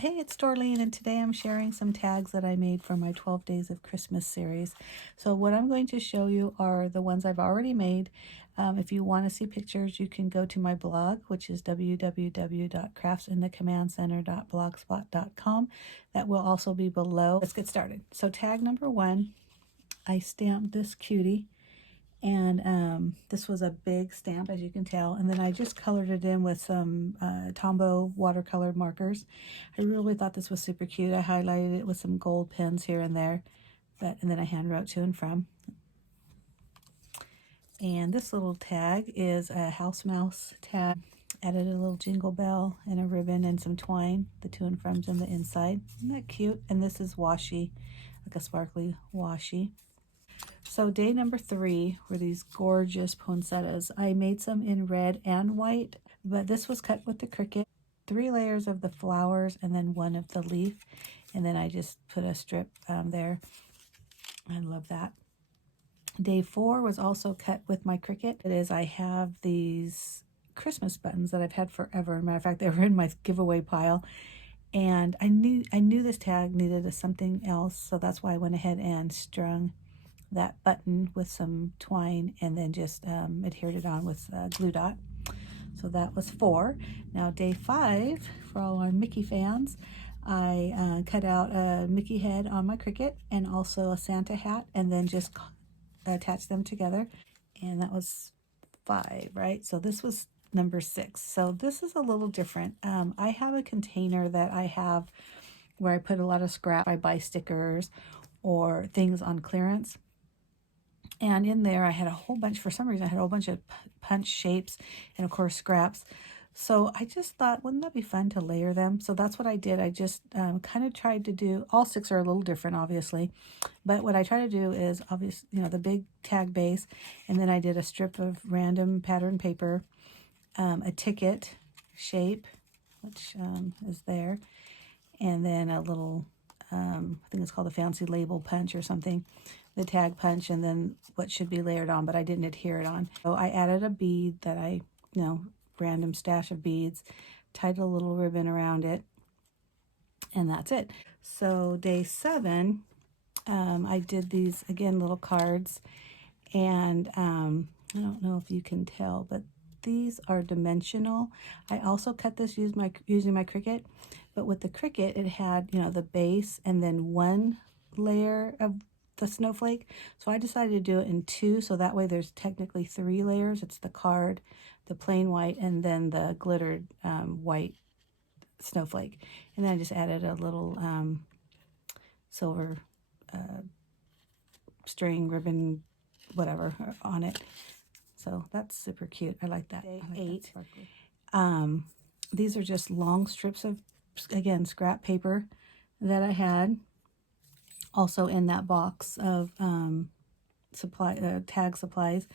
Hey, it's Dorleen, and today I'm sharing some tags that I made for my 12 Days of Christmas series. So what I'm going to show you are the ones I've already made. If you want to see pictures, you can go to my blog, which is www.craftsinthecommandcenter.blogspot.com. That will also be below. Let's get started. So tag number 1, I stamped this cutie. And this was a big stamp, as you can tell, and then I just colored it in with some Tombow watercolor markers. I really thought this was super cute. I highlighted it with some gold pens here and there, and then I hand wrote to and from. And this little tag is a house mouse tag. Added a little jingle bell and a ribbon and some twine, the to and froms on the inside. Isn't that cute? And this is washi, like a sparkly washi. So day number 3 were these gorgeous poinsettias. I made some in red and white, but this was cut with the Cricut. 3 layers of the flowers and then 1 of the leaf. And then I just put a strip there. I love that. Day 4 was also cut with my Cricut. It is, I have these Christmas buttons that I've had forever. As a matter of fact, they were in my giveaway pile. And I knew this tag needed something else, so that's why I went ahead and strung that button with some twine and then just adhered it on with glue dot. So that was 4. Now day 5, for all our Mickey fans, I cut out a Mickey head on my Cricut and also a Santa hat, and then just attached them together. And that was 5, right? So this was number 6. So this is a little different. I have a container that I have where I put a lot of scrap. I buy stickers or things on clearance. And in there I had a whole bunch, for some reason I had a whole bunch of punch shapes and of course scraps. So I just thought, wouldn't that be fun to layer them? So that's what I did. I just kind of tried to do, all 6 are a little different obviously, but what I try to do is obviously, the big tag base, and then I did a strip of random pattern paper, a ticket shape, which is there, and then a little, I think it's called a fancy label punch or something, the tag punch, and then what should be layered on, but I didn't adhere it on. So I added a bead that I, random stash of beads, tied a little ribbon around it, and that's it. So day 7, I did these, again, little cards, and I don't know if you can tell, but these are dimensional. I also cut this using my Cricut, but with the Cricut, it had, the base and then 1 layer of the snowflake. So I decided to do it in 2, so that way there's technically 3 layers. It's the card, the plain white, and then the glittered white snowflake. And then I just added a little silver string, ribbon, whatever on it. So that's super cute. I like that. Day 8. These are just long strips of, again, scrap paper that I had also in that box of tag supplies.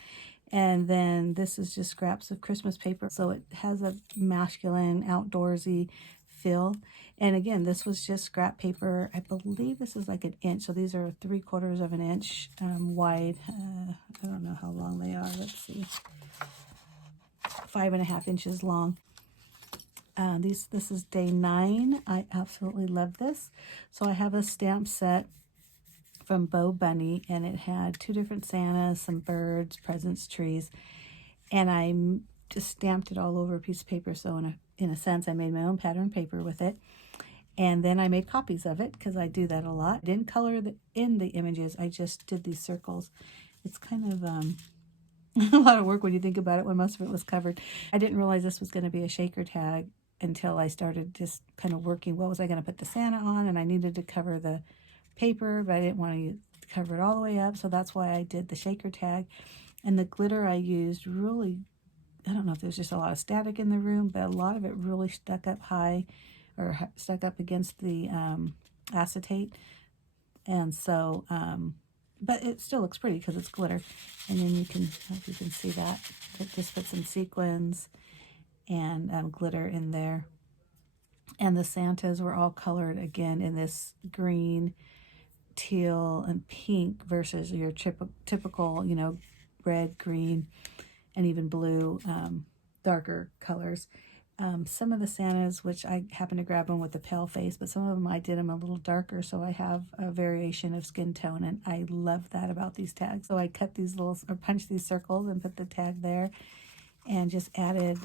And then this is just scraps of Christmas paper. So it has a masculine, outdoorsy feel. And again, this was just scrap paper. I believe this is like 1 inch. So these are 3/4 of an inch wide. I don't know how long they are. Let's see. 5.5 inches long. This is day 9. I absolutely love this. So I have a stamp set from Bo Bunny, and it had 2 different Santas, some birds, presents, trees, and I just stamped it all over a piece of paper. So in a sense, I made my own pattern paper with it, and then I made copies of it because I do that a lot. I didn't color in the images. I just did these circles. It's kind of a lot of work when you think about it, when most of it was covered. I didn't realize this was going to be a shaker tag until I started just kind of working. What was I going to put the Santa on? And I needed to cover the paper, but I didn't want to cover it all the way up, so that's why I did the shaker tag. And the glitter I used really, I don't know if there's just a lot of static in the room, but a lot of it really stuck up high, or stuck up against the acetate, and so but it still looks pretty because it's glitter. And then you can, I hope you can see that, it just put some sequins and glitter in there. And the Santas were all colored again in this green, teal, and pink versus your typical, red, green, and even blue, darker colors. Some of the Santas, which I happened to grab them with the pale face, but some of them I did them a little darker, so I have a variation of skin tone, and I love that about these tags. So I cut these little, or punched these circles and put the tag there, and just added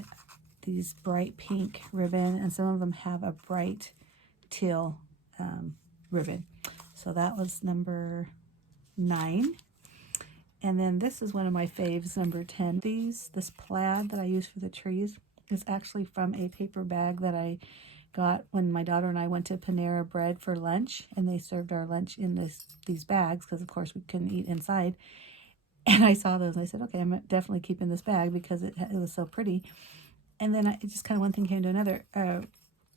these bright pink ribbon, and some of them have a bright teal ribbon. So that was number 9. And then this is one of my faves, number 10. This plaid that I use for the trees is actually from a paper bag that I got when my daughter and I went to Panera Bread for lunch, and they served our lunch in these bags because of course we couldn't eat inside. And I saw those and I said, okay, I'm definitely keeping this bag because it was so pretty. And then it just kind of one thing came to another.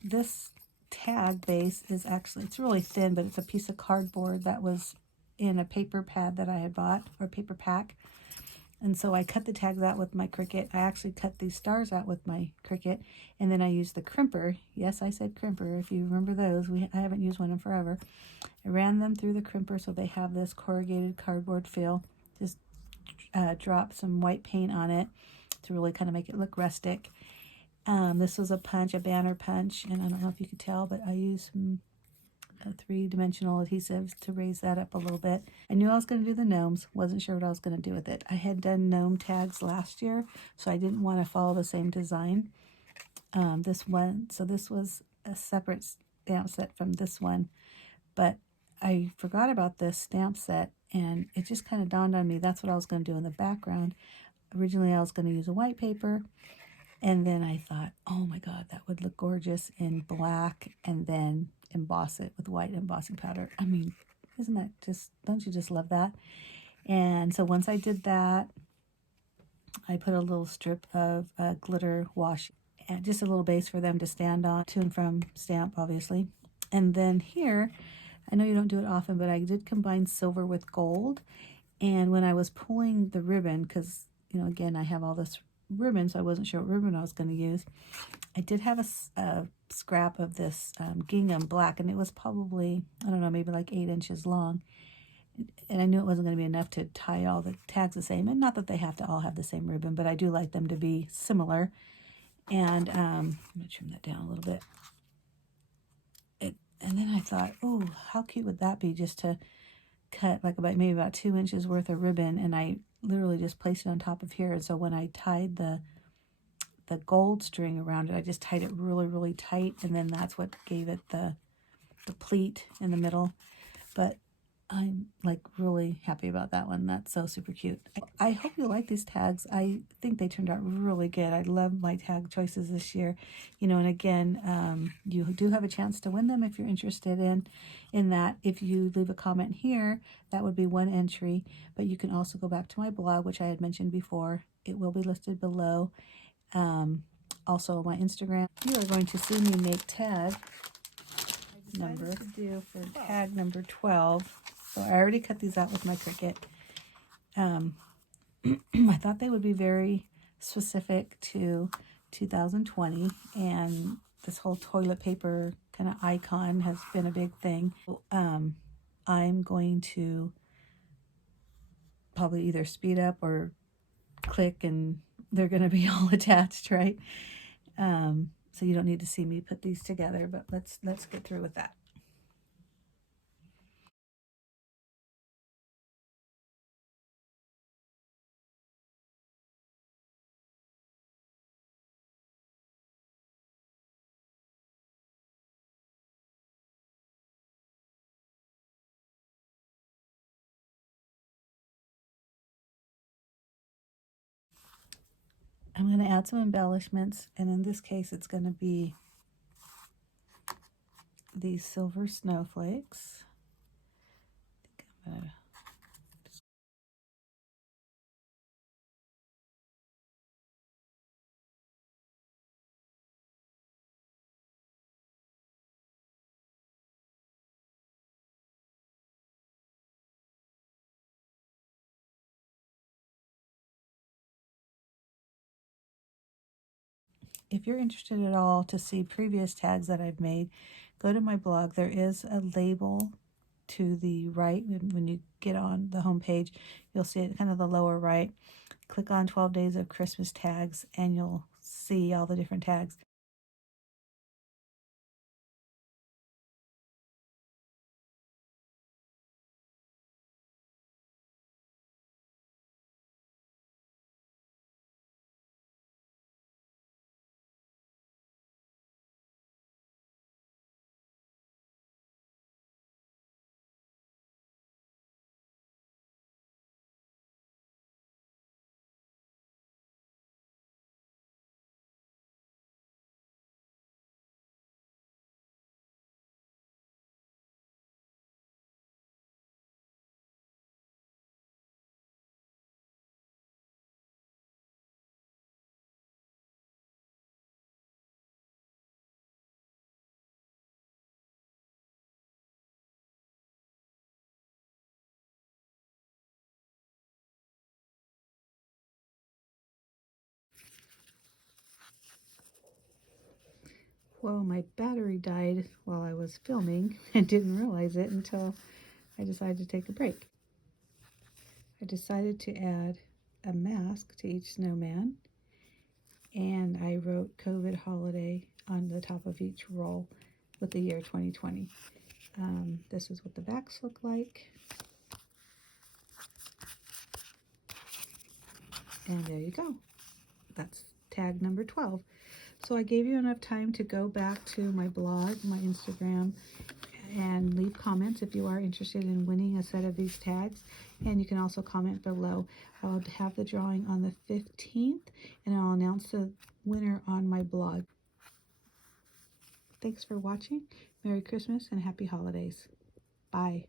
This tag base is actually, it's really thin, but it's a piece of cardboard that was in a paper pad that I had bought, or paper pack. And so I cut the tags out with my Cricut. I actually cut these stars out with my Cricut, and then I used the crimper. Yes, I said crimper. If you remember those, I haven't used one in forever. I ran them through the crimper so they have this corrugated cardboard feel. Just drop some white paint on it to really kind of make it look rustic. This was a banner punch, and I don't know if you could tell, but I used some 3-dimensional adhesives to raise that up a little bit. I knew I was going to do the gnomes, wasn't sure what I was going to do with it. I had done gnome tags last year, so I didn't want to follow the same design. This was a separate stamp set from this one, but I forgot about this stamp set, and it just kind of dawned on me that's what I was going to do in the background. Originally I was going to use a white paper, and then I thought, oh my god, that would look gorgeous in black, and then emboss it with white embossing powder. I mean, isn't that just, don't you just love that? And so once I did that, I put a little strip of glitter washi, and just a little base for them to stand on, to and from stamp, obviously. And then here, I know you don't do it often, but I did combine silver with gold. And when I was pulling the ribbon, because, you know, again, I have all this ribbon, so I wasn't sure what ribbon I was going to use. I did have a scrap of this gingham black, and it was probably, I don't know, maybe like 8 inches long. And I knew it wasn't going to be enough to tie all the tags the same. And not that they have to all have the same ribbon, but I do like them to be similar. And I'm going to trim that down a little bit. And then I thought, oh, how cute would that be, just to cut like maybe about 2 inches worth of ribbon, and I literally just placed it on top of here. And so when I tied the gold string around it, I just tied it really, really tight, and then that's what gave it the pleat in the middle. But I'm like really happy about that one. That's so super cute. I hope you like these tags. I think they turned out really good. I love my tag choices this year. You know, and again, you do have a chance to win them if you're interested in that. If you leave a comment here, that would be one entry. But you can also go back to my blog, which I had mentioned before. It will be listed below. Also my Instagram. You are going to see me make tag number to do for tag number 12. So I already cut these out with my Cricut. I thought they would be very specific to 2020, and this whole toilet paper kind of icon has been a big thing. I'm going to probably either speed up or click, and they're going to be all attached, right? So you don't need to see me put these together, but let's get through with that. I'm going to add some embellishments, and in this case it's going to be these silver snowflakes. If you're interested at all to see previous tags that I've made, go to my blog. There is a label to the right. When you get on the home page, you'll see it kind of the lower right. Click on 12 Days of Christmas Tags, and you'll see all the different tags. Well, my battery died while I was filming and didn't realize it until I decided to take a break. I decided to add a mask to each snowman, and I wrote COVID holiday on the top of each roll with the year 2020. This is what the backs look like. And there you go. That's tag number 12. So I gave you enough time to go back to my blog, my Instagram, and leave comments if you are interested in winning a set of these tags. And you can also comment below. I'll have the drawing on the 15th, and I'll announce the winner on my blog. Thanks for watching. Merry Christmas and Happy Holidays. Bye.